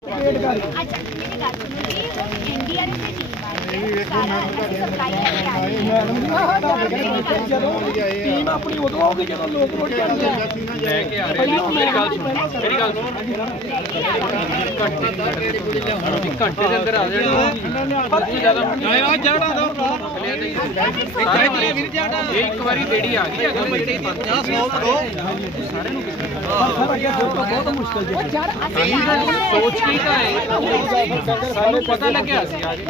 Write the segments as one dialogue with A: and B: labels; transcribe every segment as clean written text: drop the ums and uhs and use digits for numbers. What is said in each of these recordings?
A: अच्छा मेरी बात सुनो जी, एनडीआरएफ की टीम आई है, सारा ਅਸੀਂ ਸਪਲਾਈ ਕਰਕੇ ਆਏ
B: ਟੀਮ ਆਪਣੀ ਉਦੋਂ ਆਉਗੀ ਜਦੋਂ ਲੋਕ ਰੋਟੀ ਖਾਣਗੇ
C: ਲੈ ਕੇ ਆ ਰਹੇ ਨੇ। ਮੇਰੀ ਗੱਲ ਸੁਣ ਘੰਟੇ ਦੇ ਅੰਦਰ ਆ ਜਾਣਾ ਜ਼ਿਆਦਾ ਇੱਕ ਵਾਰੀ ਰੇੜੀ ਆ ਗਈ ਅਗਰ ਬੱਚੇ
B: ਬਹੁਤ ਮੁਸ਼ਕਲ ਜੀ
C: ਸੋਚ ਕੇ ਤਾਂ ਹੈ ਸਾਨੂੰ ਪਤਾ ਲੱਗਿਆ ਸੀ ਅੱਜ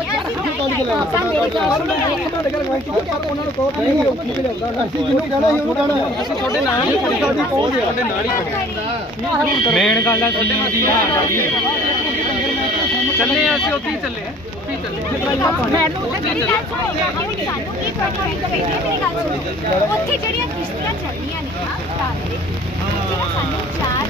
B: ਉਹਨਾਂ ਨੂੰ ਕਹੋ ਨਹੀਂ ਔਖੀ ਤੇ ਲੱਗਦਾ ਅਸੀਂ ਜਿਹਨੂੰ ਕਹਿਣਾ ਸੀ ਉਹਨੂੰ ਕਹਿਣਾ
C: ਅਸੀਂ ਤੁਹਾਡੇ ਨਾਲ ਹੀ ਖੜੇ ਹਾਂ ਤੁਹਾਡੇ ਨਾਲ ਹੀ ਖੜੇ ਮੇਨ ਗੱਲ ਹੈ ਸੀਐਮ ਦੀ ਚੱਲੇ ਅਸੀਂ ਉੱਥੇ ਹੀ ਚੱਲੇ
A: ਮੈਨੂੰ ਮੇਰੀ ਗੱਲ ਸੁਣੋ ਸਾਨੂੰ ਕੀ ਤੁਹਾਨੂੰ ਕਹਿੰਦੇ ਮੇਰੀ ਗੱਲ ਸੁਣੋ ਉੱਥੇ ਜਿਹੜੀਆਂ ਕਿਸ਼ਤੀਆਂ ਚੱਲਦੀਆਂ ਨੇ ਨਾ ਸਾਰੇ ਸਾਨੂੰ ਚਾਰ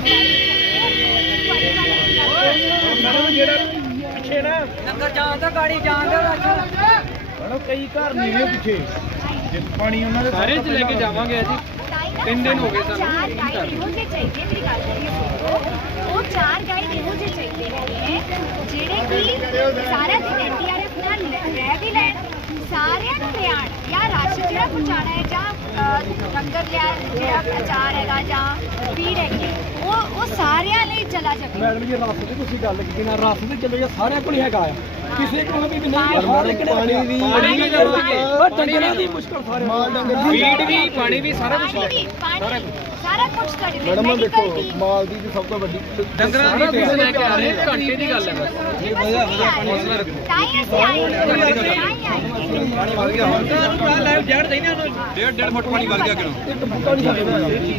B: ਮੈਡਮ ਜਿਹੜਾ ਪਿੱਛੇ ਨਾ ਲੰਗਰ ਜਾਣ ਦਾ ਗਾੜੀ ਜਾਣ ਦਾ ਮੈਡਮ ਕਈ ਘਰ ਨੀਵੇਂ ਪਿੱਛੇ ਜੇ ਪਾਣੀ ਉਹਨਾਂ ਦੇ
C: ਸਾਰੇ ਚ ਲੈ ਕੇ ਜਾਵਾਂਗੇ ਅਸੀਂ 3 ਦਿਨ ਹੋ ਗਏ ਸਾਨੂੰ
A: ਚਾਰ ਗਾਈਡ ਇਹੋ ਜਿਹੇ ਚਾਹੀਦੇ ਮੇਰੀ ਗੱਲ ਕਰੀਏ ਉਹ ਚਾਰ ਗਾਈਡ ਇਹੋ ਜਿਹੇ ਚਾਹੀਦੇ ਨੇ ਜਿਹੜੇ ਕਿ ਸਾਰਾ ਦਿਨ ਐਨਡੀਆਰਐਫ ਨਾਲ ਰਹਿ ਵੀ ਲੈਣ ਸਾਰਿਆਂ ਨੂੰ ਲਿਆਣ ਜਾਂ ਰਾਸ਼ਨ ਜਿਹੜਾ ਪਹੁੰਚਾਣਾ ਹੈ ਜਾਂ ਲੰਗਰ ਲਿਆ ਜਿਹੜਾ ਅਚਾਰ ਹੈਗਾ ਜਾਂ ਫੀਡ ਹੈਗੀ ਉਹ ਸਾਰਿਆਂ ਲਈ ਚਲਾ ਜਾਵੇ
B: ਮੈਡਮ ਜੀ ਰਸ ਦੀ ਤੁਸੀਂ ਗੱਲ ਕੀਤੀ ਨਾ ਰਸ ਦੇ ਚੱਲੋ ਸਾਰਿਆਂ ਕੋਲ ਹੈਗਾ ਆ ਕਿਸੇ ਕੋਲ ਵੀ ਨਹੀਂ ਹੈ ਪਾਣੀ ਦੀ ਡੰਗਰਾਂ ਦੀ ਮੁਸ਼ਕਲ ਸਾਰੇ ਮਾਲ ਡੰਗਰ
C: ਫੀਡ ਵੀ ਪਾਣੀ ਵੀ ਸਾਰਾ ਕੁਝ
A: ਸਾਰਾ ਕੁਝ ਤੁਹਾਡੇ ਲਈ
B: ਮੈਡਮ ਦੇਖੋ ਮਾਲ ਦੀ ਸਭ ਤੋਂ ਵੱਡੀ
C: ਡੰਗਰਾਂ ਦੀ ਫੀਡ ਲੈ ਕੇ ਆ ਰਹੇ ਘੰਟੇ ਦੀ ਗੱਲ ਹੈ ਬਸ
A: ਤਾਂ ਹੀ ਅਸੀਂ ਆਏ
C: ਪਾਣੀ ਵਗ ਗਿਆ ਹੁਣ ਤਾਂ ਲਾਈਵ ਜੜ ਦੇਈ ਨਾ 1.5 ਫੁੱਟ ਪਾਣੀ ਵਗ ਗਿਆ ਕਿਉਂ
B: ਇੱਕ ਬੁੱਕਾ ਨਹੀਂ ਸਕਦਾ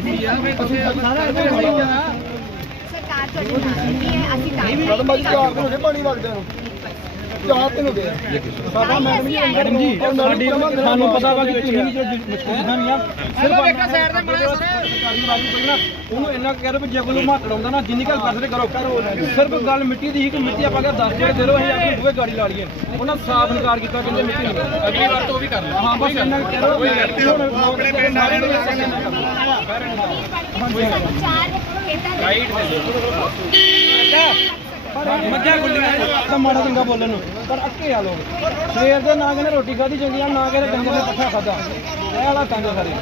A: ਸਰਕਾਰ ਤੁਹਾਡੇ ਨਾਲ ਹੈ ਅਸੀਂ ਤਾਂ ਹੀ
B: ਮੈਡਮ ਬਾਈ 4 ਦਿਨ ਹੋ ਗਏ ਪਾਣੀ ਵਗਦੇ ਨੂੰ 4 ਦਿਨ ਹੋ ਗਏ ਸਾਡਾ ਮੈਡਮ ਜੀ ਮੈਡਮ ਜੀ ਸਾਡੀ ਸਾਨੂੰ ਪਤਾ ਵਾ ਕਿ ਤੁਸੀਂ ਵੀ ਜੋ ਮਸ਼ਹੂਰਾਂ ਨਹੀਂ ਆ ਸਿਰਫ ਇੱਕ ਸਾਈਡ ਤੇ ਬਣਾ ਸਰਕਾਰੀ ਬਾਜੀ ਕਰਨਾ ਉਹਨੂੰ ਇੰਨਾ ਕਹਿ ਰਹੇ ਵੀ ਜੇ ਕੋਈ ਮਾਤੜ ਆਉਂਦਾ ਨਾ ਜਿੰਨੀ ਗੱਲ ਕਰਦੇ ਕਰੋ ਸਿਰਫ ਗੱਲ ਮਿੱਟੀ ਦੀ ਹੀ ਕਿ ਮਿੱਟੀ ਆਪਾਂ ਕਿਹਾ 10 ਰੁਪਏ ਦੇ ਲਓ ਅਸੀਂ ਆਪਣੀ ਦੂਏ ਗਾੜੀ ਲਾ ਲਈਏ ਉਹਨਾਂ ਸਾਫ਼ ਇਨਕਾਰ ਕੀਤਾ ਕਹਿੰਦੇ ਮਿੱਟੀ ਨਹੀਂ
C: ਅਗਲੀ ਵਾਰ ਤੋਂ ਉਹ ਵੀ ਕਰ ਲਓ
B: ਹਾਂ ਬਸ ਇੰਨਾ ਕਹਿ ਰਹੇ ਆਪਣੇ ਪਿੰਡ ਵਾਲੇ ਨੂੰ
A: ਸਾਨੂੰ ਚਾਰ ਖੇਤਾਂ ਦੇ
C: ਰਾਈਟ
B: ਮੱਝਾਂ ਗੁੱਲੀਆਂ ਤਾਂ ਮਾੜਾ ਚੰਗਾ ਬੋਲਣ ਨੂੰ ਪਰ ਅੱਕੇ ਆ ਲੋਕ ਸਵੇਰ ਦੇ ਨਾ ਕਹਿੰਦੇ ਰੋਟੀ ਖਾਧੀ ਚੰਗੀ ਆ ਨਾ ਕਹਿੰਦੇ ਡੰਗਰ ਨੇ ਪੱਠਾ ਖਾਧਾ ਇਹ ਵਾਲਾ ਤੰਗ ਸਾਰੇ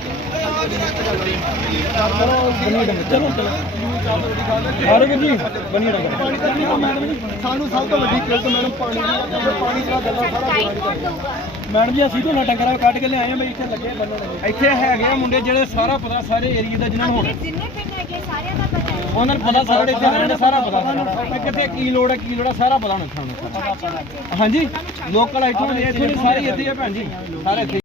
B: ਬਣੀ ਡੰਗਰ ਚਲੋ ਹਰ ਜੀ ਬਣੀ ਡੰਗਰ ਮੈਡਮ ਜੀ ਸਾਨੂੰ ਸਭ ਤੋਂ ਵੱਡੀ ਕਿਲਤ ਮੈਡਮ ਪਾਣੀ ਦੀ ਪਾਣੀ ਦਾ ਗੱਲਾਂ ਸਾਰਾ ਮੈਡਮ ਜੀ ਅਸੀਂ ਤੋਂ ਡੰਗਰਾਂ ਕੱਢ ਕੇ ਲਿਆਏ ਆ ਬਈ ਇੱਥੇ ਲੱਗੇ ਬੰਨਣ ਇੱਥੇ ਹੈਗੇ ਆ ਮੁੰਡੇ ਜਿਹੜੇ ਸਾਰਾ ਪਤਾ ਸਾਰੇ ਏਰੀਆ ਦਾ ਜਿਨ੍ਹਾਂ ਨੂੰ ਹੁਣ
A: ਜਿੰਨੇ ਪਿੰਡ ਹੈਗੇ ਸਾਰਿਆਂ ਦਾ ਪਤਾ ਹੈ
B: ਉਹਨਾਂ ਨੂੰ ਪਤਾ ਸਾਰੇ ਇੱਥੇ ਰਹਿਣ ਦਾ ਸਾਰਾ ਪਤਾ ਕਿੱਥੇ ਕੀ ਲੋੜ ਹੈ ਸਾਰਾ ਪਤਾ ਉਹਨਾਂ ਨੂੰ ਹਾਂਜੀ ਲੋਕਲ ਇੱਥੋਂ ਦੇ ਸਾਰੇ ਇੱਥੇ ਆ ਭੈਣ ਜੀ ਸਾਰੇ ਇੱਥੇ